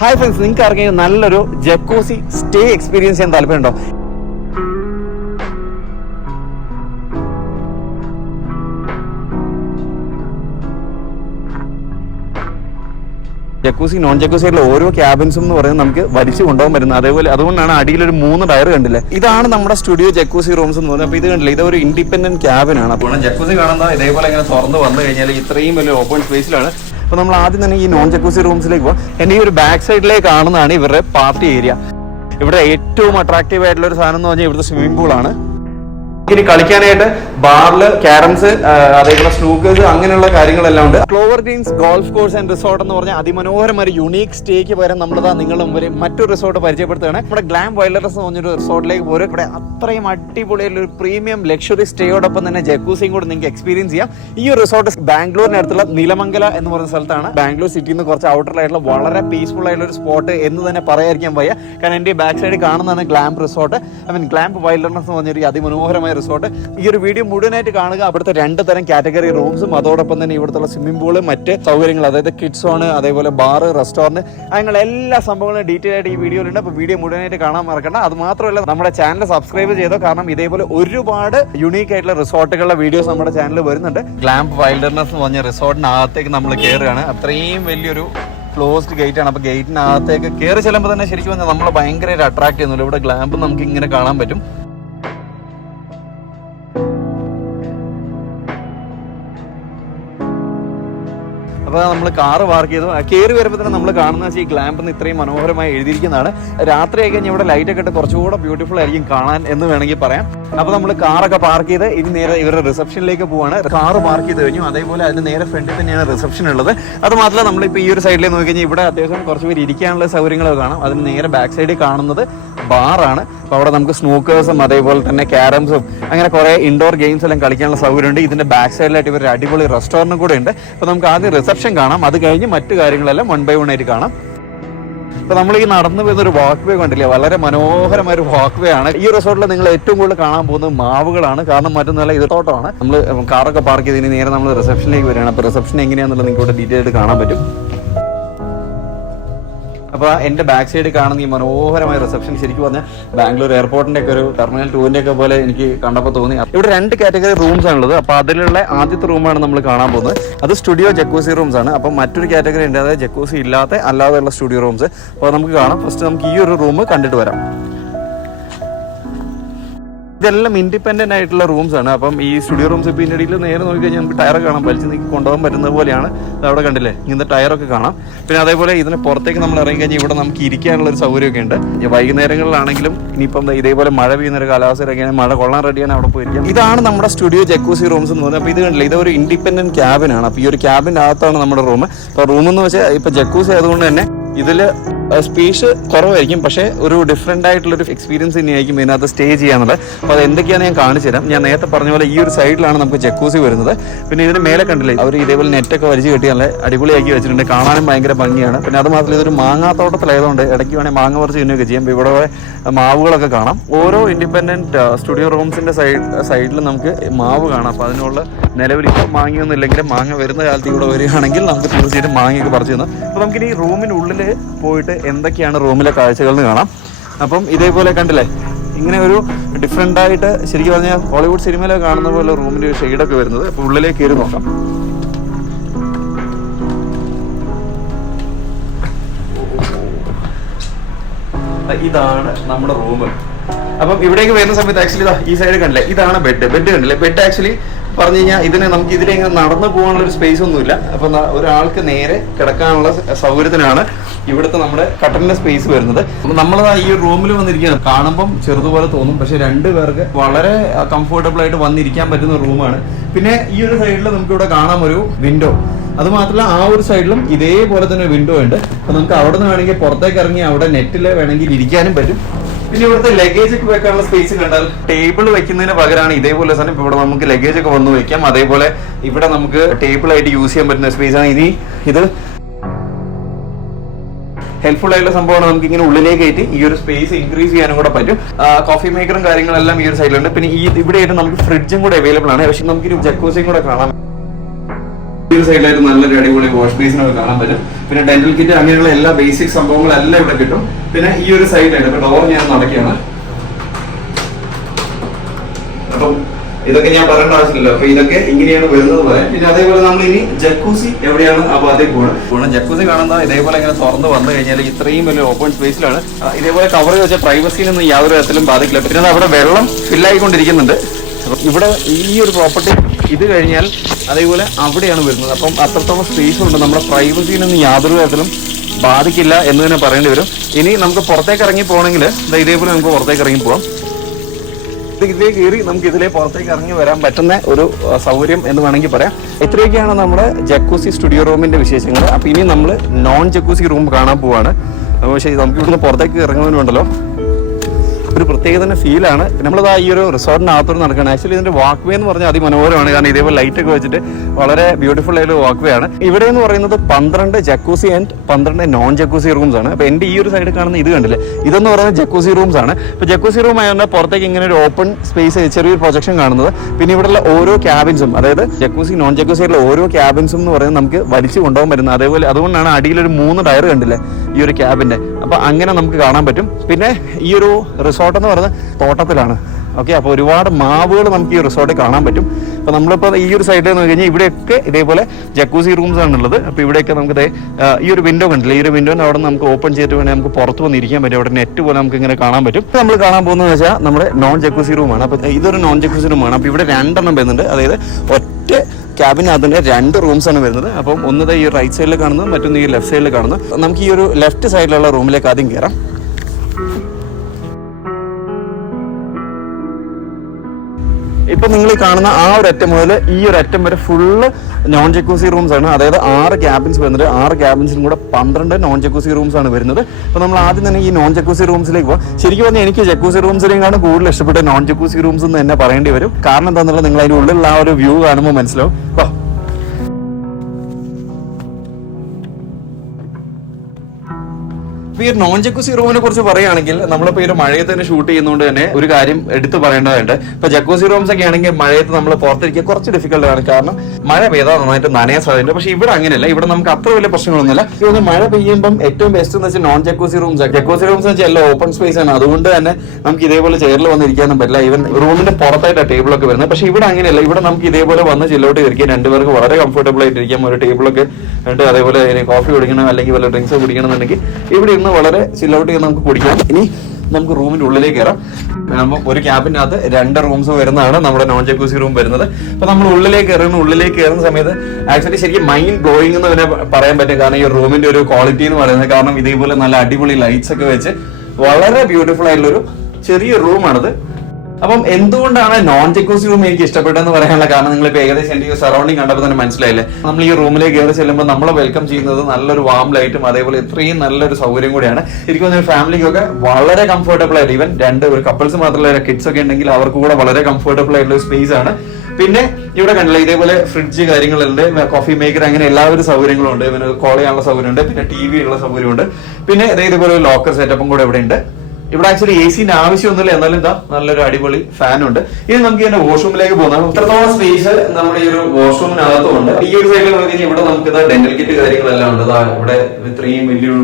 Hi friends, നിങ്ങൾക്ക് ആർക്കെങ്കിലും നല്ലൊരു ജക്കൂസി സ്റ്റേ എക്സ്പീരിയൻസ് ചെയ്യാൻ താല്പര്യമുണ്ടോ? ജക്കൂസി നോൺ ജക്കൂസി ആയിട്ടുള്ള ഓരോ ക്യാബിൻസും എന്ന് പറയുന്നത് നമുക്ക് വലിച്ചു കൊണ്ടുപോകാൻ പറ്റുന്നത്. അതേപോലെ അതുകൊണ്ടാണ് അടിയിലൊരു 3 ടയർ കണ്ടില്ലേ. ഇതാണ് നമ്മുടെ സ്റ്റുഡിയോ ജക്കൂസി റൂംസ് എന്ന് പറയുന്നത്. അപ്പോൾ ഇത് കണ്ടില്ല, ഇതൊരു ഇൻഡിപെൻഡന്റ് ക്യാബിനാണ്. അപ്പോൾ ജക്കൂസി കാണുന്നത് ഇതേപോലെ ഇങ്ങനെ തുറന്ന് വന്നു കഴിഞ്ഞാൽ ഇത്രയും വലിയ ഓപ്പൺ സ്പേസിലാണ്. അപ്പോൾ നമ്മൾ ആദ്യം തന്നെ ഈ നോൺ ജക്കൂസി റൂംസിലേക്ക് പോകാം. എൻ്റെ ഈ ഒരു ബാക്ക് സൈഡിലേക്ക് കാണുന്നതാണ് ഇവരുടെ പാർട്ടി ഏരിയ. ഇവിടെ ഏറ്റവും അട്രാക്റ്റീവ് ആയിട്ടുള്ള ഒരു സാധനം എന്ന് പറഞ്ഞാൽ ഇവിടുത്തെ സ്വിമ്മിംഗ് പൂളാണ്. ഇനി കളിക്കാനായിട്ട് ബാറില് ക്യാരംസ്, അതേപോലെ സ്നൂക്കേഴ്സ്, അങ്ങനെയുള്ള കാര്യങ്ങളെല്ലാം ഉണ്ട്. Clover greens golf course and resort എന്ന് പറഞ്ഞാൽ അതിമനോഹരമായ ഒരു യുണീക് സ്റ്റേക്ക് പകരം നമ്മളിതാ നിങ്ങളുടെ മുമ്പിൽ മറ്റൊരു റിസോർട്ട് പരിചയപ്പെടുത്തുകയാണ്. നമ്മുടെ ഗ്ലാം വൈൽഡർസ് എന്ന് പറഞ്ഞൊരു റിസോർട്ടിലേക്ക് പോരും. ഇവിടെ അത്രയും അടിപൊളിയായിട്ടുള്ള ഒരു പ്രീമിയം ലക്ഷറി സ്റ്റേയോടൊപ്പം തന്നെ ജക്കൂസിയും കൂടെ നിങ്ങൾക്ക് എക്സ്പീരിയൻസ് ചെയ്യാം. ഈ ഒരു റിസോർട്ട് ബാംഗ്ലൂരിനടുത്തുള്ള നിലമംഗല എന്ന് പറയുന്ന സ്ഥലത്താണ്. ബാംഗ്ലൂർ സിറ്റിയിൽ നിന്ന് കുറച്ച് ഔട്ടറായിട്ടുള്ള വളരെ പീസ്ഫുൾ ആയിട്ടുള്ള ഒരു സ്പോട്ട് എന്ന് തന്നെ പറയാതിരിക്കാൻ വയ്യ. കാരണം എൻ്റെ ബാക്ക് സൈഡ് കാണുന്നതാണ് ഗ്ലാം റിസോർട്ട്. ഗ്ലാം വൈൽഡർനെസ് എന്ന് പറഞ്ഞൊരു അതിമനോഹരമായ റിസോർട്ട്. ഈ ഒരു വീഡിയോ മുഴുവനായിട്ട് കാണുക. അവിടുത്തെ 2 തരം കാറ്റഗറി റൂംസും അതോടൊപ്പം തന്നെ ഇവിടുത്തെ സ്വിമ്മിംഗ് പൂള്, മറ്റ് സൗകര്യങ്ങൾ, അതായത് കിഡ്സ് സോൺ, അതേപോലെ ബാർ, റെസ്റ്റോറന്റ്, അങ്ങനെ എല്ലാ സംഭവങ്ങളും ഡീറ്റെയിൽ ആയിട്ട് ഈ വീഡിയോയിലുണ്ട്. അപ്പോൾ വീഡിയോ മുഴുവനായിട്ട് കാണാൻ മറക്കണ്ട. അത് മാത്രമല്ല, നമ്മുടെ ചാനൽ സബ്സ്ക്രൈബ് ചെയ്തോ, കാരണം ഇതേപോലെ ഒരുപാട് യുണീക്ക് ആയിട്ടുള്ള റിസോർട്ടുകളുടെ വീഡിയോസ് നമ്മുടെ ചാനലിൽ വരുന്നുണ്ട്. ഗ്ലാം വൈൽഡർനെസ് എന്ന് പറഞ്ഞ റിസോർട്ടിനകത്തേക്ക് നമ്മൾ കയറുകയാണ്. അത്രയും വലിയൊരു ക്ലോസ്ഡ് ഗേറ്റ് ആണ്. അപ്പോൾ ഗേറ്റിനകത്തേക്ക് കയറി ചെല്ലുമ്പോൾ തന്നെ ശരിക്കും പറഞ്ഞാൽ നമ്മളെ ഭയങ്കരമായിട്ട് അട്രാക്ട് ചെയ്യുന്നില്ല. ഇവിടെ ഗ്ലാമ്പ് നമുക്ക് ഇങ്ങനെ കാണാൻ പറ്റും. അപ്പോൾ നമ്മൾ കാറ് പാർക്ക് ചെയ്തു. കയറി വരുമ്പോൾ തന്നെ നമ്മൾ കാണുന്ന വെച്ചാൽ ഈ ഗ്ലാമ്പ് ഇത്രയും മനോഹരമായി എഴുതിയിരിക്കുന്നതാണ്. രാത്രിയായി കഴിഞ്ഞാൽ ഇവിടെ ലൈറ്റൊക്കെ ഇട്ട് കുറച്ചുകൂടെ ബ്യൂട്ടിഫുൾ ആയിരിക്കും കാണാൻ എന്ന് വേണമെങ്കിൽ പറയാം. അപ്പോൾ നമ്മൾ കാറൊക്കെ പാർക്ക് ചെയ്ത് ഇനി നേരെ ഇവരുടെ റിസപ്ഷനിലേക്ക് പോവാണ്. കാറ് പാർക്ക് ചെയ്ത് കഴിഞ്ഞു. അതേപോലെ അതിന് നേരെ ഫ്രണ്ടിൽ തന്നെയാണ് റിസപ്ഷൻ ഉള്ളത്. അത് മാത്രമല്ല, നമ്മളിപ്പോൾ ഈ ഒരു സൈഡിലേക്ക് നോക്കി കഴിഞ്ഞാൽ ഇവിടെ അത്യാവശ്യം കുറച്ച് പേര് ഇരിക്കാനുള്ള സൗകര്യങ്ങളൊക്കെ കാണാം. അതിന് നേരെ ബാക്ക് സൈഡിൽ കാണുന്നത് ബാറാണ്. അപ്പോൾ അവിടെ നമുക്ക് സ്നൂക്കേഴ്സും അതേപോലെ തന്നെ ക്യാരംസും അങ്ങനെ കുറേ ഇൻഡോർ ഗെയിംസ് എല്ലാം കളിക്കാനുള്ള സൗകര്യമുണ്ട്. ഇതിന്റെ ബാക്ക് സൈഡിലായിട്ട് ഇവർ അടിപൊളി റെസ്റ്റോറൻറ്റും കൂടെ ഉണ്ട്. അപ്പോൾ നമുക്ക് ആദ്യം റിസപ്ഷൻ കാണാം, അത് കഴിഞ്ഞ് മറ്റു കാര്യങ്ങളെല്ലാം 1 by 1 ആയിട്ട് കാണാം. അപ്പോൾ നമ്മൾ ഈ നടന്നു വരുന്ന ഒരു വാക്ക് വേ കണ്ടില്ലേ, വളരെ മനോഹരമായ ഒരു വാക്ക് വേ ആണ്. ഈ റിസോർട്ടിൽ നിങ്ങൾ ഏറ്റവും കൂടുതൽ കാണാൻ പോകുന്നത് മാവുകളാണ്. കാരണം മറ്റൊന്നല്ല, ഇത് തോട്ടമാണ്. നമ്മൾ കാറൊക്കെ പാർക്ക് ചെയ്തതിന് നേരെ നമ്മൾ റിസപ്ഷനിലേക്ക് വരികയാണ്. അപ്പോൾ റിസപ്ഷൻ എങ്ങനെയാണെന്നുള്ളത് നിങ്ങൾക്ക് ഇവിടെ ഡീറ്റെയിൽ ആയിട്ട് കാണാൻ പറ്റും. അപ്പോൾ എൻ്റെ ബാക്ക് സൈഡ് കാണുന്ന ഈ മനോഹരമായ റിസപ്ഷൻ ശരിക്കും പറഞ്ഞാൽ ബാംഗ്ലൂർ എയർപോർട്ടിന്റെ ഒക്കെ ഒരു ടെർമിനൽ 2 ഒക്കെ പോലെ എനിക്ക് കണ്ടപ്പോൾ തോന്നി. ഇവിടെ 2 കാറ്റഗറി റൂംസ് ആണുള്ളത്. അപ്പോൾ അതിലുള്ള ആദ്യത്തെ റൂമാണ് നമ്മൾ കാണാൻ പോകുന്നത്. അത് സ്റ്റുഡിയോ ജക്കൂസി റൂംസ് ആണ്. അപ്പം മറ്റൊരു കാറ്റഗറി ഉണ്ട്, അതായത് ജക്കൂസി അല്ലാതെയുള്ള സ്റ്റുഡിയോ റൂംസ്. അപ്പോൾ നമുക്ക് കാണാം. ഫസ്റ്റ് നമുക്ക് ഈ ഒരു റൂം കണ്ടിട്ട് വരാം. ഇതെല്ലാം ഇൻഡിപെൻഡന്റ് ആയിട്ടുള്ള റൂംസ് ആണ്. അപ്പം ഈ സ്റ്റുഡിയോ റൂംസ് ഇപ്പോൾ ഇതിൻ്റെ ഇടയിൽ നേരെ നോക്കിക്കഴിഞ്ഞാൽ നമുക്ക് ടയറൊക്കെ കാണാം. വലിച്ച് നീക്കി കൊണ്ടുപോകാൻ പറ്റുന്നത് പോലെയാണ്. അവിടെ കണ്ടില്ലേ, ഇങ്ങനത്തെ ടയറൊക്കെ കാണാം. പിന്നെ അതേപോലെ ഇതിന് പുറത്തേക്ക് നമ്മൾ ഇറങ്ങി കഴിഞ്ഞാൽ ഇവിടെ നമുക്ക് ഇരിക്കാനുള്ള ഒരു സൗകര്യമൊക്കെ ഉണ്ട്. വൈകുന്നേരങ്ങളിലാണെങ്കിലും ഇനിയിപ്പം ഇതേപോലെ മഴ പെയ്യുന്ന ഒരു കാലാവസ്ഥയിലൊക്കെയാണ്, മഴ കൊള്ളാൻ റെഡിയാണ്, അവിടെ പോയിരിക്കാം. ഇതാണ് നമ്മുടെ സ്റ്റുഡിയോ ജക്കൂസി റൂംസ് എന്ന് പറയുന്നത്. അപ്പോൾ ഇത് കണ്ടില്ല, ഇതൊരു ഇൻഡിപെൻഡന്റ് ക്യാബിനാണ്. അപ്പോൾ ഈ ഒരു ക്യാബിൻ്റെ അകത്താണ് നമ്മുടെ റൂം. അപ്പോൾ റൂം എന്ന് വെച്ചാൽ ഇപ്പോൾ ജക്കൂസി ആയതുകൊണ്ട് തന്നെ ഇതിൽ സ്പേസ് കുറവായിരിക്കും, പക്ഷേ ഒരു ഡിഫറെൻ്റ് ആയിട്ടുള്ളൊരു എക്സ്പീരിയൻസ് തന്നെയായിരിക്കും ഇതിനകത്ത് സ്റ്റേ ചെയ്യാനുള്ളത്. അപ്പോൾ അത് എന്തൊക്കെയാണ് ഞാൻ കാണിച്ചു തരാം. ഞാൻ നേരത്തെ പറഞ്ഞ പോലെ ഈ ഒരു സൈഡിലാണ് നമുക്ക് ജക്കൂസി വരുന്നത്. പിന്നെ ഇതിന് മേലെ കണ്ടില്ലേ, അവർ ഇതേപോലെ നെറ്റൊക്കെ വലിച്ചു കെട്ടി നല്ല അടിപൊളിയാക്കി വെച്ചിട്ടുണ്ട്. കാണാനും ഭയങ്കര ഭംഗിയാണ്. പിന്നെ അത് മാത്രമല്ല, ഇതൊരു മാങ്ങാത്തോട്ടത്തിലായതുകൊണ്ട് ഇടയ്ക്ക് വേണമെങ്കിൽ മാങ്ങ പറിച്ച് തിന്നുകയൊക്കെ ചെയ്യാം. ഇപ്പോൾ ഇവിടെ മാവുകളൊക്കെ കാണാം. ഓരോ ഇൻഡിപെൻഡൻറ്റ് സ്റ്റുഡിയോ റൂംസിൻ്റെ സൈഡിൽ നമുക്ക് മാവ് കാണാം. അപ്പോൾ അതിനുള്ള നിലവിൽ ഇപ്പോൾ മാങ്ങയൊന്നും ഇല്ലെങ്കിലും മാങ്ങ വരുന്ന കാലത്ത് ഇവിടെ വരികയാണെങ്കിൽ നമുക്ക് തീർച്ചയായിട്ടും മാങ്ങയൊക്കെ പറിച്ച് തന്നു. അപ്പോൾ നമുക്കിനി റൂമിനുള്ളിൽ പോയിട്ട് എന്തൊക്കെയാണ് റൂമിലെ കാഴ്ചകൾ എന്ന് കാണാം. അപ്പം ഇതേപോലെ കണ്ടില്ലേ, ഇങ്ങനെ ഒരു ഡിഫറെൻ്റ് ആയിട്ട് ശരിക്കും പറഞ്ഞാൽ ഹോളിവുഡ് സിനിമയിലൊക്കെ കാണുന്ന പോലെ റൂമിൻ്റെ ഒരു ഷെയ്ഡൊക്കെ വരുന്നത്. അപ്പോൾ ഉള്ളിലേക്ക് കയറി നോക്കാം. ഇതാണ് നമ്മുടെ റൂം. അപ്പം ഇവിടേക്ക് വരുന്ന സമയത്ത് ആക്ച്വലി ഈ സൈഡ് കണ്ടില്ലേ, ഇതാണ് ബെഡ് കണ്ടില്ലേ. ബെഡ് ആക്ച്വലി പറഞ്ഞു കഴിഞ്ഞാൽ ഇതിന് നമുക്ക് ഇതിലേക്ക് നടന്നു പോകാനുള്ള ഒരു സ്പേസ് ഒന്നുമില്ല. അപ്പം ഒരാൾക്ക് നേരെ കിടക്കാനുള്ള സൗകര്യത്തിനാണ് ഇവിടുത്തെ നമ്മുടെ കട്ടലിന്റെ സ്പേസ് വരുന്നത്. അപ്പം നമ്മൾ ഈ റൂമിൽ വന്നിരിക്കുകയാണ്. കാണുമ്പം ചെറുതുപോലെ തോന്നും, പക്ഷെ 2 പേർക്ക് വളരെ കംഫർട്ടബിൾ ആയിട്ട് വന്നിരിക്കാൻ പറ്റുന്ന റൂമാണ്. പിന്നെ ഈ ഒരു സൈഡിൽ നമുക്ക് ഇവിടെ കാണാം ഒരു വിൻഡോ. അത് മാത്രമല്ല, ആ ഒരു സൈഡിലും ഇതേപോലെ തന്നെ വിൻഡോ ഉണ്ട്. അപ്പം നമുക്ക് അവിടെ നിന്ന് വേണമെങ്കിൽ പുറത്തേക്ക് ഇറങ്ങി അവിടെ നെറ്റിൽ വേണമെങ്കിൽ ഇരിക്കാനും പറ്റും. പിന്നെ ഇവിടുത്തെ ലഗേജ് ഒക്കെ വെക്കാനുള്ള സ്പേസ് കണ്ടാൽ ടേബിൾ വെക്കുന്നതിന് പകരമാണ് ഇതേപോലെ സാധനം ഇവിടെ നമുക്ക് ലഗേജ് ഒക്കെ വന്ന് വെക്കാം. അതേപോലെ ഇവിടെ നമുക്ക് ടേബിൾ ആയിട്ട് യൂസ് ചെയ്യാൻ പറ്റുന്ന സ്പേസ് ആണ്. ഇനി ഇത് ഹെൽപ്ഫുൾ ആയിട്ടുള്ള സംഭവമാണ്. നമുക്ക് ഇങ്ങനെ ഉള്ളിലേക്ക് കയറ്റി ഈ ഒരു സ്പേസ് ഇൻക്രീസ് ചെയ്യാനും കൂടെ പറ്റും. കോഫി മേക്കറും കാര്യങ്ങളെല്ലാം ഈ ഒരു സൈഡിലുണ്ട്. പിന്നെ ഇവിടെ ആയിട്ട് നമുക്ക് ഫ്രിഡ്ജും കൂടെ അവൈലബിൾ ആണ്. പക്ഷെ നമുക്ക് ജക്കൂസിയും കൂടെ കാണാം. ഈ ഒരു സൈഡിലായിട്ട് നല്ലൊരു അടിപൊളി വാഷ് ബേസിനൊക്കെ കാണാൻ പറ്റും. പിന്നെ ഡെന്റൽ കിറ്റ് അങ്ങനെയുള്ള എല്ലാ ബേസിക് സംഭവങ്ങളെല്ലാം ഇവിടെ കിട്ടും. പിന്നെ ഈ ഒരു സൈഡിലായിട്ട് ഇപ്പൊ ഡോർ ഞാൻ നടക്കുകയാണ്. അപ്പം ഇതൊക്കെ ഞാൻ പറയേണ്ട ആവശ്യമില്ലല്ലോ. അപ്പൊ ഇതൊക്കെ ഇങ്ങനെയാണ് വരുന്നത് പറയാം. പിന്നെ അതേപോലെ നമ്മൾ ഇനി ജക്കൂസി എവിടെയാണ് അപ്പൊ അതേക്ക് പോകണം. ജക്കൂസി കാണുന്ന ഇതേപോലെ ഇങ്ങനെ തുറന്ന് വന്നു കഴിഞ്ഞാൽ ഇത്രയും വലിയ ഓപ്പൺ സ്പേസിലാണ്. ഇതേപോലെ കവർ വെച്ച പ്രൈവസിനൊന്നും യാതൊരു തരത്തിലും ബാധിക്കില്ല. പിന്നെ അവിടെ വെള്ളം ഫില്ലായിക്കൊണ്ടിരിക്കുന്നുണ്ട്. ഇവിടെ ഈ ഒരു പ്രോപ്പർട്ടി ഇത് കഴിഞ്ഞാൽ അതേപോലെ അവിടെയാണ് വരുന്നത്. അപ്പം അത്രത്തോളം സ്പേസ് ഉണ്ട്. നമ്മുടെ പ്രൈവസിനൊന്നും യാതൊരു തരത്തിലും ബാധിക്കില്ല എന്ന് തന്നെ പറയേണ്ടി വരും. ഇനി നമുക്ക് പുറത്തേക്ക് ഇറങ്ങി പോകണമെങ്കിൽ ഇതേപോലെ നമുക്ക് പുറത്തേക്ക് ഇറങ്ങി പോകാം. ഇതിലേ കയറി നമുക്ക് ഇതിലെ പുറത്തേക്ക് ഇറങ്ങി വരാൻ പറ്റുന്ന ഒരു സൗകര്യം എന്ന് വേണമെങ്കിൽ പറയാം. ഇത്രയൊക്കെയാണ് നമ്മുടെ ജക്കൂസി സ്റ്റുഡിയോ റൂമിന്റെ വിശേഷങ്ങൾ. അപ്പൊ ഇനി നമ്മൾ നോൺ ജക്കൂസി റൂം കാണാൻ പോവാണ്. പക്ഷേ നമുക്ക് ഇവിടുന്ന് പുറത്തേക്ക് ഇറങ്ങുന്നതിനുണ്ടല്ലോ ഒരു പ്രത്യേക തന്നെ ഫീലാണ്. നമ്മളിതാ ഈ ഒരു റിസോർട്ടിനകത്തോട് നടക്കുകയാണ്. ആക്ച്വലി ഇതിന്റെ വാക്ക് വേ എന്ന് പറഞ്ഞാൽ അതിമനോഹരമാണ്. കാരണം ഇതേപോലെ ലൈറ്റ് ഒക്കെ വെച്ചിട്ട് വളരെ ബ്യൂട്ടിഫുൾ ആയ ഒരു വാക്ക് വേ ആണ്. ഇവിടെ എന്ന് പറയുന്നത് 12 jacuzzi and 12 non jacuzzi rooms ആണ്. അപ്പൊ എന്റെ ഈ ഒരു സൈഡിൽ കാണുന്ന ഇത് കണ്ടില്ലേ, ഇതെന്ന് പറയുന്നത് ജക്കൂസി റൂംസ് ആണ്. ഇപ്പൊ ജക്കൂസി റൂം ആയതുകൊണ്ട് പുറത്തേക്ക് ഇങ്ങനെ ഒരു ഓപ്പൺ സ്പേസ് ചെറിയൊരു പ്രൊജക്ഷൻ കാണുന്നത്. പിന്നെ ഇവിടെയുള്ള ഓരോ ക്യാബിൻസും, അതായത് ജക്കൂസി നോൺ ജക്കൂസിയുള്ള ഓരോ ക്യാബിൻസും എന്ന് പറയുന്നത് നമുക്ക് വലിച്ചു കൊണ്ടുപോകാൻ പറ്റുന്നത്. അതേപോലെ അതുകൊണ്ടാണ് അടിയിലൊരു 3 ടയർ കണ്ടില്ലേ ഈ ഒരു ക്യാബിന്റെ. അപ്പൊ അങ്ങനെ നമുക്ക് കാണാൻ പറ്റും. പിന്നെ ഈ ഒരു റിസോർട്ട് എന്ന് പറയുന്നത് തോട്ടത്തിലാണ്. ഓക്കെ, അപ്പോൾ ഒരുപാട് മാവുകൾ നമുക്ക് ഈ റിസോർട്ടിൽ കാണാൻ പറ്റും. അപ്പോൾ നമ്മളിപ്പോൾ ഈ ഒരു സൈഡിൽ നോക്കി കഴിഞ്ഞാൽ ഇവിടെയൊക്കെ ഇതേപോലെ ജക്കൂസി റൂംസ് ആണുള്ളത്. അപ്പോൾ ഇവിടെയൊക്കെ നമുക്ക് ഈ ഒരു വിൻഡോ കണ്ടില്ല, ഈ ഒരു വിൻഡോൻ്റെ അവിടെ നമുക്ക് ഓപ്പൺ ചെയ്തിട്ട് വേണമെങ്കിൽ നമുക്ക് പുറത്ത് വന്ന് ഇരിക്കാൻ പറ്റും. അവിടെ നെറ്റ് പോലെ നമുക്ക് ഇങ്ങനെ കാണാൻ പറ്റും. നമ്മൾ കാണാൻ പോകുന്നതെന്ന് വെച്ചാൽ നമ്മുടെ നോൺ ജക്കൂസി റൂമാണ്. അപ്പോൾ ഇതൊരു നോൺ ജക്കൂസി റൂമാണ്. അപ്പോൾ ഇവിടെ 2 എണ്ണം വരുന്നുണ്ട്. അതായത് ഒറ്റ ക്യാബിനകത്തിന് 2 റൂംസ് ആണ് വരുന്നത്. അപ്പം ഒന്നത് ഈ റൈറ്റ് സൈഡിൽ കാണുന്നത്, മറ്റൊന്ന് ഈ ലെഫ്റ്റ് സൈഡിൽ കാണുന്നത്. നമുക്ക് ഈ ഒരു ലെഫ്റ്റ് സൈഡിലുള്ള റൂമിലേക്ക് ആദ്യം കയറാം. ഇപ്പൊ നിങ്ങൾ കാണുന്ന ആ ഒരു അറ്റം മുതൽ ഈ ഒരു അറ്റം വരെ ഫുള്ള് നോൺ ജക്കൂസി റൂംസ് ആണ്. അതായത് 6 ക്യാബിൻസ് വരുന്നുണ്ട്. 6 ക്യാബിൻസിനും കൂടെ 12 നോൺ ജക്കൂസി റൂംസ് ആണ് വരുന്നത്. അപ്പൊ നമ്മൾ ആദ്യം തന്നെ ഈ നോൺ ജക്കൂസി റൂംസിലേക്ക് പോകാം. ശരിക്കും പറഞ്ഞാൽ എനിക്ക് ജക്കൂസി റൂംസിനെയാണ് കൂടുതൽ ഇഷ്ടപ്പെട്ട നോൺ ജക്കൂസി റൂംസ് എന്ന് തന്നെ പറയേണ്ടി വരും. കാരണം എന്താണെന്നുള്ളത് നിങ്ങൾ അതിന്റെ ഉള്ളിലുള്ള ആ ഒരു വ്യൂ കാണുമ്പോൾ മനസ്സിലാവും. ഈ ഒരു നോൺ ജക്കൂസി റൂമിനെ കുറിച്ച് പറയുകയാണെങ്കിൽ നമ്മളിപ്പോ ഈ ഒരു മഴയത്ത് തന്നെ ഷൂട്ട് ചെയ്യുന്നതുകൊണ്ട് തന്നെ ഒരു കാര്യം എടുത്തു പറയേണ്ടതുണ്ട്. ഇപ്പൊ ജക്കൂസി റൂംസ് ഒക്കെ ആണെങ്കിൽ മഴയത്ത് നമ്മൾ പുറത്തിരിക്കുക കുറച്ച് ഡിഫിക്കൽട്ട് ആണ്. കാരണം മഴ പെയ്താൽ നന്നായിട്ട് നനയാൻ സാധ്യതയുണ്ട്. പക്ഷെ ഇവിടെ അങ്ങനെയല്ല. ഇവിടെ നമുക്ക് അത്ര വലിയ പ്രശ്നങ്ങളൊന്നുമില്ല. ഇതൊന്ന് മഴ പെയ്യുമ്പം ഏറ്റവും ബെസ്റ്റ് എന്ന് വെച്ചാൽ നോൺ ജക്കൂസി റൂംസ് ആണ്. ജക്കൂസി റൂംസ് എന്ന് വെച്ചാൽ എല്ലാം ഓപ്പൺ സ്പേസ് ആണ്. അതുകൊണ്ട് തന്നെ നമുക്ക് ഇതേപോലെ ചെയറിൽ വന്നിരിക്കാനും പറ്റില്ല. ഈവൻ റൂമിന്റെ പുറത്തായിട്ട് ടേബിളൊക്കെ വരുന്നത്. പക്ഷെ ഇവിടെ അങ്ങനെയല്ല. ഇവിടെ നമുക്ക് ഇതേപോലെ വന്ന് ചില്ലോട്ട് ഇരിക്കാൻ 2 പേർക്ക് വളരെ കംഫർട്ടബിൾ ആയിട്ട് ഇരിക്കാം. ഒരു ടേബിളൊക്കെ ഉണ്ട്. അതേപോലെ കോഫി കുടിക്കണം അല്ലെങ്കിൽ വല്ല ഡ്രിങ്ക്സ് കുടിക്കണം എന്നുണ്ടെങ്കിൽ ഇവിടെ ഇരുന്ന് വളരെ ചില്ലൗട്ട് ചെയ്ത് നമുക്ക് കുടിക്കാം. ഇനി നമുക്ക് റൂമിന്റെ ഉള്ളിലേക്ക് കയറാം. ഒരു ക്യാബിനകത്ത് 2 റൂംസ് വരുന്നതാണ് നമ്മുടെ നോൺ ജക്കൂസി റൂം വരുന്നത്. അപ്പൊ നമ്മൾ ഉള്ളിലേക്ക് കയറുന്ന സമയത്ത് ആക്ച്വലി ശരിക്കും മൈൻഡ് ബ്ലോയിങ് എന്ന് തന്നെ പറയാൻ പറ്റും. കാരണം ഈ റൂമിന്റെ ഒരു ക്വാളിറ്റി എന്ന് പറയുന്നത്, കാരണം ഇതേപോലെ നല്ല അടിപൊളി ലൈറ്റ്സ് ഒക്കെ വെച്ച് വളരെ ബ്യൂട്ടിഫുൾ ആയിട്ടുള്ള ഒരു ചെറിയ റൂമാണിത്. അപ്പം എന്തുകൊണ്ടാണ് നോൺ ജക്കൂസി റൂം എനിക്ക് ഇഷ്ടപ്പെട്ടതെന്ന് പറയാനുള്ള കാരണം നിങ്ങൾ ഇപ്പൊ ഏകദേശം എന്റെ ഈ സറൗണ്ടിങ് കണ്ടപ്പോൾ തന്നെ മനസ്സിലായില്ലേ. നമ്മൾ ഈ റൂമിലേക്ക് കയറി ചെല്ലുമ്പോൾ നമ്മളെ വെൽക്കം ചെയ്യുന്നത് നല്ലൊരു വാം ലൈറ്റും അതേപോലെ ഇത്രയും നല്ലൊരു സൗകര്യം കൂടിയാണ്. ശരിക്കും ഫാമിലിക്കൊക്കെ വളരെ കംഫർട്ടബിൾ ആയിട്ട്, ഈവൻ 2 കപ്പിൾസ് മാത്രമല്ല കിഡ്സ് ഒക്കെ ഉണ്ടെങ്കിൽ അവർക്ക് കൂടെ വളരെ കംഫർട്ടബിൾ ആയിട്ടുള്ള ഒരു സ്പേസ് ആണ്. പിന്നെ ഇവിടെ കണ്ടില്ല ഇതേപോലെ ഫ്രിഡ്ജ് കാര്യങ്ങളുണ്ട്, കോഫി മേക്കർ, അങ്ങനെ എല്ലാവരും സൗകര്യങ്ങളും ഉണ്ട്. പിന്നെ കോൾ ചെയ്യാനുള്ള സൗകര്യമുണ്ട്, പിന്നെ TV ഉള്ള സൗകര്യമുണ്ട്. പിന്നെ ഇതേപോലെ ഒരു ലോക്കർ സെറ്റപ്പും കൂടെ ഇവിടെ ഉണ്ട്. ഇവിടെ ആക്ച്വലി AC-ന്റെ ആവശ്യമൊന്നുമില്ല, എന്നാലും എന്താ നല്ലൊരു അടിപൊളി ഫാൻ ഉണ്ട്. ഇനി നമുക്ക് ഇതിന്റെ വാഷ്റൂമിലേക്ക് പോകുന്നതാണ്. ഇത്രത്തോളം സ്പേസ് നമ്മുടെ ഈ ഒരു വാഷ്റൂമിനകത്തുണ്ട്. ഈ ഒരു സൈഡിൽ നോക്കി കഴിഞ്ഞാൽ ഇവിടെ നമുക്ക് ഡെന്റൽ കിറ്റ് കാര്യങ്ങളെല്ലാം ഉണ്ട്. ഇവിടെ ഇത്രയും വലിയൊരു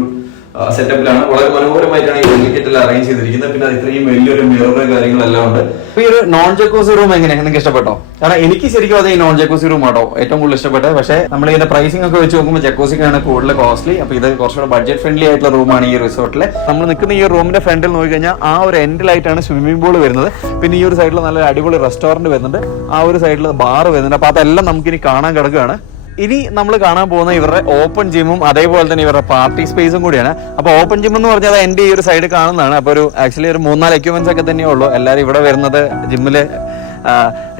സെറ്റപ്പിലാണ്, വളരെ മനോഹരമായിട്ടാണ് ഈ ഡെന്റൽ കിറ്റിൽ അറേഞ്ച് ചെയ്തിരിക്കുന്നത്. പിന്നെ ഇത്രയും വലിയൊരു മിറർ കാര്യങ്ങളെല്ലാം ഉണ്ട്. ഈ ഒരു നോൺ ജക്കൂസി റൂം എങ്ങനെയാണ് നിങ്ങൾക്ക് ഇഷ്ടപ്പെട്ടോ? കാരണം എനിക്ക് ശരിക്കും അത് ഈ നോൺ ജക്കൂസി റൂം ആട്ടോ ഏറ്റവും കൂടുതൽ ഇഷ്ടപ്പെട്ടത്. പക്ഷേ നമ്മൾ ഇതിന്റെ പ്രൈസിംഗ് ഒക്കെ വെച്ച് നോക്കുമ്പോൾ ജക്കൂസിക്കാണ് കൂടുതൽ കോസ്റ്റ്ലി. അപ്പൊ ഇത് കുറച്ചുകൂടെ ബഡ്ജറ്റ് ഫ്രണ്ട്ലി ആയിട്ടുള്ള റൂമാണ് ഈ റിസോർട്ടിൽ. നമ്മൾ നിൽക്കുന്ന ഈ റൂമിന്റെ ഫ്രണ്ടിൽ നോക്കി കഴിഞ്ഞാൽ ആ ഒരു എൻഡിലായിട്ടാണ് സ്വിമ്മിംഗ് പൂൾ വരുന്നത്. പിന്നെ ഈ ഒരു സൈഡിൽ നല്ല അടിപൊളി റെസ്റ്റോറന്റ് വരുന്നുണ്ട്, ആ ഒരു സൈഡിൽ ബാർ വരുന്നുണ്ട്. അപ്പൊ അതെല്ലാം നമുക്കിനി കാണാൻ കിടക്കുകയാണ്. ഇനി നമ്മൾ കാണാൻ പോകുന്ന ഇവരുടെ ഓപ്പൺ ജിമ്മും അതേപോലെ തന്നെ ഇവരുടെ പാർട്ടി സ്പേസും കൂടിയാണ്. അപ്പൊ ഓപ്പൺ ജിം എന്ന് പറഞ്ഞാൽ എന്റെ ഈ ഒരു സൈഡ് കാണുന്നതാണ്. അപ്പൊ ആക്ച്വലി ഒരു 3-4 എക്യുപ്മെന്റ്സ് ഒക്കെ തന്നെയേ ഉള്ളൂ. എല്ലാവരും ഇവിടെ വരുന്നത്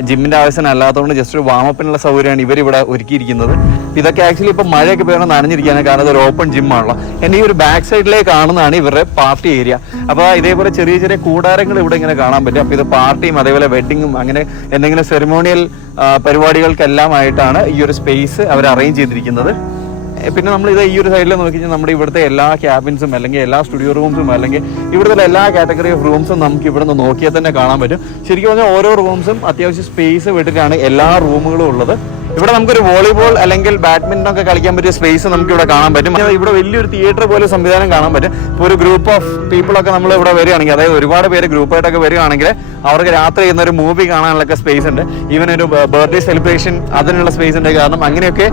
ജിമ്മിന്റെ ആവശ്യം അല്ലാത്തതുകൊണ്ട് ജസ്റ്റ് ഒരു വാമപ്പിനുള്ള സൗകര്യമാണ് ഇവരിവിടെ ഒരുക്കിയിരിക്കുന്നത്. ഇതൊക്കെ ആക്ച്വലി ഇപ്പൊ മഴയൊക്കെ പെയ്യണം നനഞ്ഞിരിക്കാനാണ്, കാരണം ഇതൊരു ഓപ്പൺ ജിമ്മാണല്ലോ. എന്റെ ഈ ഒരു ബാക്ക് സൈഡിലേക്ക് കാണുന്നതാണ് ഇവരുടെ പാർട്ടി ഏരിയ. അപ്പൊ ഇതേപോലെ ചെറിയ ചെറിയ കൂടാരങ്ങൾ ഇവിടെ ഇങ്ങനെ കാണാൻ പറ്റും. അപ്പൊ ഇത് പാർട്ടിയും അതേപോലെ വെഡിങ്ങും അങ്ങനെ എന്തെങ്കിലും സെറിമോണിയൽ പരിപാടികൾക്കെല്ലാം ആയിട്ടാണ് ഈ ഒരു സ്പേസ് അവർ അറേഞ്ച് ചെയ്തിരിക്കുന്നത്. പിന്നെ നമ്മൾ ഇത് ഈ ഒരു സൈഡിൽ നോക്കി കഴിഞ്ഞാൽ നമ്മുടെ ഇവിടുത്തെ എല്ലാ ക്യാബിൻസും അല്ലെങ്കിൽ എല്ലാ സ്റ്റുഡിയോ റൂംസും അല്ലെങ്കിൽ ഇവിടുത്തെ എല്ലാ കാറ്റഗറി ഓഫ് റൂംസും നമുക്ക് ഇവിടെ നിന്ന് നോക്കിയാൽ തന്നെ കാണാൻ പറ്റും. ശരിക്കും പറഞ്ഞാൽ ഓരോ റൂംസും അത്യാവശ്യം സ്പേസ് വിട്ടിട്ടാണ് എല്ലാ റൂമുകളും ഉള്ളത്. ഇവിടെ നമുക്കൊരു വോളിബോൾ അല്ലെങ്കിൽ ബാഡ്മിന്റൺ ഒക്കെ കളിക്കാൻ പറ്റിയ സ്പേസ് നമുക്ക് ഇവിടെ കാണാൻ പറ്റും. ഇവിടെ വലിയൊരു തിയേറ്റർ പോലെ സംവിധാനം കാണാൻ പറ്റും. ഇപ്പോൾ ഒരു ഗ്രൂപ്പ് ഓഫ് പീപ്പിൾ ഒക്കെ നമ്മൾ ഇവിടെ വരികയാണെങ്കിൽ, അതായത് ഒരുപാട് പേര് ഗ്രൂപ്പായിട്ടൊക്കെ വരികയാണെങ്കിൽ അവർക്ക് രാത്രി ചെയ്യുന്ന ഒരു മൂവി കാണാനുള്ള സ്പേസ് ഉണ്ട്. ഈവൻ ഒരു ബർത്ത്ഡേ സെലിബ്രേഷൻ അതിനുള്ള സ്പേസ് ഉണ്ട്. കാരണം അങ്ങനെയൊക്കെ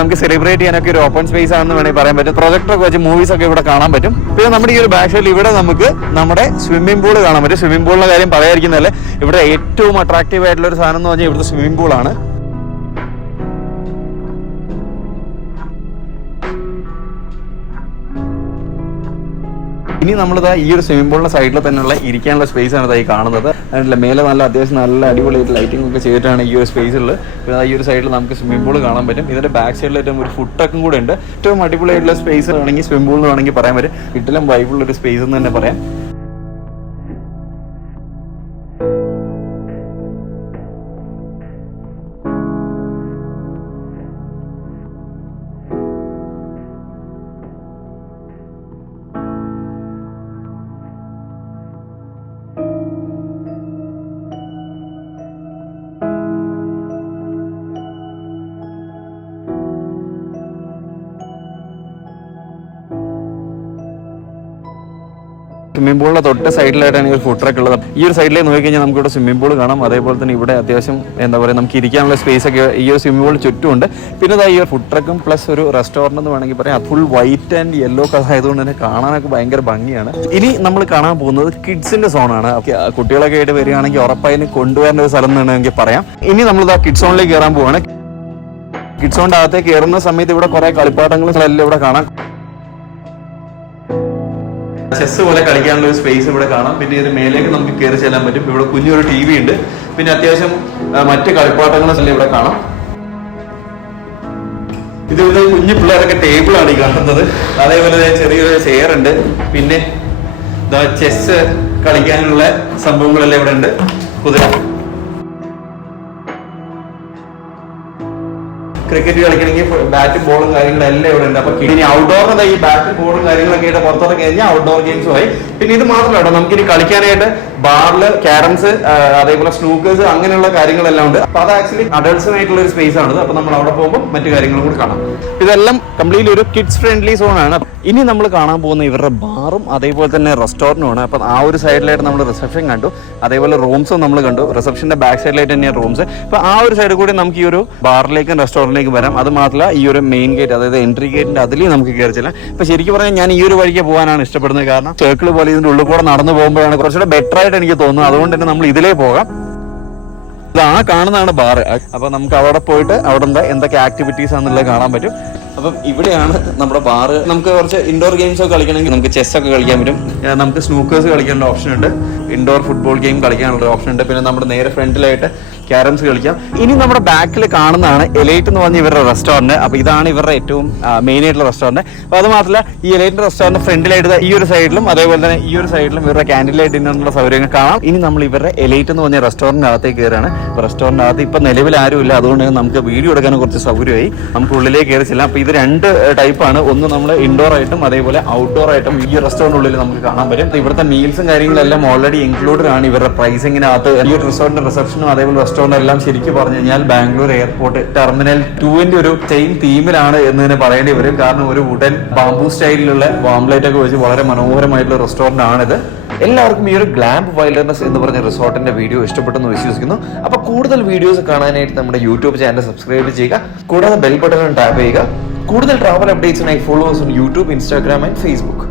നമുക്ക് സെലിബ്രേറ്റ് ചെയ്യാനൊക്കെ ഒരു ഓപ്പൺ സ്പേസ് ആണെന്ന് വേണമെങ്കിൽ പറയാൻ പറ്റും. പ്രൊജക്ടറൊക്കെ വെച്ച് മൂവീസ് ഒക്കെ ഇവിടെ കാണാൻ പറ്റും. പിന്നെ നമ്മുടെ ഈ ഒരു ബാക്ക് സൈഡിൽ ഇവിടെ നമുക്ക് നമ്മുടെ സ്വിമ്മിംഗ് പൂൾ കാണാൻ പറ്റും. സ്വിമ്മിംഗ് പൂളിന്റെ കാര്യം പറയാതിരിക്കുന്നതല്ലേ, ഇവിടെ ഏറ്റവും അട്രാക്റ്റീവ് ആയിട്ടുള്ള ഒരു സാധനം എന്ന് പറഞ്ഞാൽ ഇവിടുത്തെ സ്വിമ്മിംഗ് പൂളാണ്. ഇനി നമ്മളിതാ ഈ ഒരു സ്വിമ്മിംഗ് പൂളിന്റെ സൈഡിൽ തന്നെയുള്ള ഇരിക്കാനുള്ള സ്പേസ് ആണ് ഇതായി കാണുന്നത്. അതിൻ്റെ മേലെ നല്ല അത്യാവശ്യം നല്ല അടിപൊളിയായിട്ട് ലൈറ്റിംഗ് ഒക്കെ ചെയ്തിട്ടാണ് ഈ ഒരു സ്പേസ് ഉള്ളത്. പിന്നെ ഈ ഒരു സൈഡിൽ നമുക്ക് സ്വിമ്മിംഗ് പൂൾ കാണാൻ പറ്റും. ഇതിന്റെ ബാക്ക് സൈഡിൽ ഏറ്റവും ഒരു ഫുഡ് ട്രക്കും കൂടെ ഉണ്ട്. ഏറ്റവും അടിപൊളിയായിട്ടുള്ള സ്പേസ് ആണെങ്കിൽ സ്വിമ്മിംഗ് പൂൾ എന്ന് വേണമെങ്കിൽ പറയാൻ പറ്റും. കിട്ടിലും വൈബുള്ള ഒരു സ്പേസ് എന്ന് തന്നെ പറയാം. സ്വിമ്മിംഗ് പൂളിന്റെ തൊട്ട് സൈഡിലായിട്ടാണ് ഈ ഒരു ഫുഡ് ട്രക്ക് ഉള്ളത്. ഈ ഒരു സൈഡിലേക്ക് നോക്കിക്കഴിഞ്ഞാൽ നമുക്ക് ഇവിടെ സ്വിമ്മിംഗ് പൂൾ കാണാം. അതേപോലെ തന്നെ ഇവിടെ അത്യാവശ്യം എന്താ പറയുക നമുക്ക് ഇരിക്കാനുള്ള സ്പേസ് ഒക്കെ ഈ ഒരു സ്വിമ്മിംഗ് പൂൾ ചുറ്റുമുണ്ട്. പിന്നെ ഈ ഒരു ഫുഡ് ട്രക്കും പ്ലസ് ഒരു റെസ്റ്റോറൻറ്റ് എന്ന് വേണമെങ്കിൽ പറയാം. Full white and yellow colour ആയതുകൊണ്ട് തന്നെ കാണാനൊക്കെ ഭയങ്കര ഭംഗിയാണ്. ഇനി നമ്മൾ കാണാൻ പോകുന്നത് കിഡ്സിന്റെ സോണാണ്. കുട്ടികളൊക്കെ ആയിട്ട് വരികയാണെങ്കിൽ ഉറപ്പായും കൊണ്ടുവരേണ്ട ഒരു സ്ഥലം എന്ന് വേണമെങ്കിൽ പറയാം. ഇനി നമ്മൾ കിഡ്സ് സോണിലേക്ക് കയറാൻ പോവാണ്. കിഡ്സ് സോണിന്റെ അകത്തേക്ക് കയറുന്ന സമയത്ത് ഇവിടെ കുറെ കളിപ്പാട്ടങ്ങളും എല്ലാം ഇവിടെ കാണാം. ചെസ് പോലെ കളിക്കാനുള്ള ഒരു സ്പേസ് ഇവിടെ കാണാം. പിന്നെ ഇതിന് മേലേക്ക് നമുക്ക് കയറി ചെല്ലാൻ പറ്റും. ഇവിടെ കുഞ്ഞൊരു TV ഉണ്ട്. പിന്നെ അത്യാവശ്യം മറ്റ് കളിപ്പാട്ടങ്ങളും ഇവിടെ കാണാം. ഇതിവിടെ കുഞ്ഞു പിള്ളേരൊക്കെ ടേബിളാണ് ഈ കാണുന്നത്. അതേപോലെ ചെറിയൊരു ചെയർ ഉണ്ട്. പിന്നെ ചെസ് കളിക്കാനുള്ള സംഭവങ്ങളെല്ലാം ഇവിടെ ഉണ്ട്. കുതിര, ക്രിക്കറ്റ് കളിക്കണമെങ്കിൽ ബാറ്റും ബോളും കാര്യങ്ങളെല്ലാം ഇവിടെ ഉണ്ട്. അപ്പൊ ഇനി ഔട്ട്ഡോറിന് ഈ ബാറ്റും ബോളും കാര്യങ്ങളൊക്കെ ആയിട്ട് പുറത്തോട്ട് കഴിഞ്ഞാൽ ഔട്ട്ഡോർ ഗെയിംസും ആയി. പിന്നെ ഇത് മാത്രമല്ല കേട്ടോ, നമുക്കിനി കളിക്കാനായിട്ട് ബാറില് ക്യാരംസ് അതേപോലെ സ്നൂക്കേഴ്സ് അങ്ങനെയുള്ള കാര്യങ്ങളെല്ലാം ഉണ്ട്. അപ്പൊ അത് ആക്ച്വലി അഡൾട്ട്സിനായിട്ടുള്ള ഒരു സ്പേസ് ആണ്. അപ്പൊ നമ്മൾ അവിടെ പോകുമ്പോൾ മറ്റു കാര്യങ്ങളും കൂടി കാണാം. ഇതെല്ലാം കംപ്ലീറ്റ്ലി ഒരു കിഡ്സ് ഫ്രണ്ട്ലി സോൺ ആണ്. ഇനി നമ്മൾ കാണാൻ പോകുന്ന ഇവരുടെ ബാറും അതേപോലെ തന്നെ റെസ്റ്റോറൻറ്റും ആണ്. അപ്പം ആ ഒരു സൈഡിലായിട്ട് നമ്മൾ റിസപ്ഷൻ കണ്ടു, അതേപോലെ റൂംസും നമ്മൾ കണ്ടു. റിസപ്ഷന്റെ ബാക്ക് സൈഡിലായിട്ട് തന്നെയാണ് റൂംസ്. അപ്പൊ ആ ഒരു സൈഡിൽ കൂടി നമുക്ക് ഈ ഒരു ബാറിലേക്കും റെസ്റ്റോറൻറ്റിലേക്കും വരാം. അത് മാത്രമല്ല ഈ ഒരു മെയിൻ ഗേറ്റ്, അതായത് എൻട്രി ഗേറ്റിന്റെ അതിലേക്ക് നമുക്ക് കയറി ചെല്ലാം. ഇപ്പൊ ശരിക്കും പറഞ്ഞാൽ ഞാൻ ഈ ഒരു വഴിക്ക് പോകാനാണ് ഇഷ്ടപ്പെടുന്നത്. കാരണം സർക്കിൾ പോലെ ഇതിന്റെ ഉള്ളിൽ കൂടെ നടന്നു പോകുമ്പോഴാണ് കുറച്ചുകൂടെ ബെറ്റർ ആയിട്ട് എനിക്ക് തോന്നുന്നത്. അതുകൊണ്ട് തന്നെ നമ്മൾ ഇതിലേ പോകാം. ആ കാണുന്നതാണ് ബാർ. അപ്പൊ നമുക്ക് അവിടെ പോയിട്ട് അവിടെ എന്തൊക്കെ ആക്ടിവിറ്റീസ് ആണെന്നുള്ളത് കാണാൻ പറ്റും. അപ്പം ഇവിടെയാണ് നമ്മുടെ ബാറ്. നമുക്ക് കുറച്ച് ഇൻഡോർ ഗെയിംസ് ഒക്കെ കളിക്കണമെങ്കിൽ നമുക്ക് ചെസ് ഒക്കെ കളിക്കാൻ പറ്റും. നമുക്ക് സ്നൂക്കേഴ്സ് കളിക്കാനുള്ള ഓപ്ഷൻ ഉണ്ട്. ഇൻഡോർ ഫുട്ബോൾ ഗെയിം കളിക്കാനുള്ള ഓപ്ഷൻ ഉണ്ട്. പിന്നെ നമ്മുടെ നേരെ ഫ്രണ്ടിലായിട്ട് ക്യാരംസ് കളിക്കാം. ഇനി നമ്മുടെ ബാക്കിൽ കാണുന്നതാണ് എലൈറ്റ് എന്ന് പറഞ്ഞ ഇവരുടെ റെസ്റ്റോറന്റ്. അപ്പൊ ഇതാണ് ഇവരുടെ ഏറ്റവും മെയിൻ ആയിട്ടുള്ള റെസ്റ്റോറന്റ്. അപ്പൊ അത് മാത്രമല്ല ഈ എലൈറ്റ് റെസ്റ്റോറന്റ് ഫ്രണ്ടിലായിട്ട് ഈ ഒരു സൈഡിലും അതേപോലെ തന്നെ ഈ ഒരു സൈഡിലും ഇവരുടെ ക്യാൻഡിലായിട്ട് ഡിന്നറിനുള്ള സൗകര്യങ്ങൾ കാണാം. ഇനി നമ്മൾ ഇവരുടെ എലൈറ്റ് എന്ന് പറഞ്ഞ റെസ്റ്റോറന്റ് അകത്തേക്ക് കയറാണ്. റെസ്റ്റോറന്റ് അകത്ത് ഇപ്പൊ നിലവിൽ ആരുമില്ല, അതുകൊണ്ട് തന്നെ നമുക്ക് വീഡിയോ എടുക്കാനും കുറച്ച് സൗകര്യമായി. നമുക്ക് ഉള്ളിലേക്ക് കയറി ചെല്ലാം. അപ്പൊ ഇത് രണ്ട് ടൈപ്പാണ്. ഒന്ന് നമ്മൾ ഇൻഡോർ ആയിട്ടും അതേപോലെ ഔട്ട്ഡോർ ആയിട്ടും ഈ റെസ്റ്റോറന്റ് ഉള്ളിൽ നമുക്ക് കാണാൻ പറ്റും. ഇവിടുത്തെ മീൽസും കാര്യങ്ങളെല്ലാം ഓൾറെഡി ഇൻക്ലൂഡഡ് ആണ് ഇവരുടെ പ്രൈസിങ്ങിനകത്ത്. ഈ ഒരു റിസോർട്ടിന്റെ റിസപ്ഷനും അതേപോലെ റെസ്റ്റോറന്റ് എല്ലാം ശരിക്കും പറഞ്ഞു കഴിഞ്ഞാൽ ബാംഗ്ലൂർ എയർപോർട്ട് ടെർമിനൽ 2 ഒരു ചെയിൻ തീമിലാണ് എന്ന് തന്നെ പറയേണ്ടി വരും. കാരണം ഒരു വുഡൻ ബാംബൂ സ്റ്റൈലിലുള്ള വാംലൈറ്റ് ഒക്കെ വെച്ച് വളരെ മനോഹരമായിട്ടുള്ള റെസ്റ്റോറന്റ് ആണിത്. എല്ലാവർക്കും ഈ ഒരു ഗ്ലാംപ് വൈൽഡർനെസ് എന്ന് പറഞ്ഞ റിസോർട്ടിന്റെ വീഡിയോ ഇഷ്ടപ്പെട്ടെന്ന് വിശ്വസിക്കുന്നു. അപ്പൊ കൂടുതൽ വീഡിയോസ് കാണാനായിട്ട് നമ്മുടെ യൂട്യൂബ് ചാനൽ സബ്സ്ക്രൈബ് ചെയ്യുക. കൂടാതെ ബെൽ ബട്ടൺ ടാപ്പ് ചെയ്യുക. കൂടുതൽ ട്രാവൽ അപ്ഡേറ്റ്സിനായി followers on YouTube, Instagram and Facebook.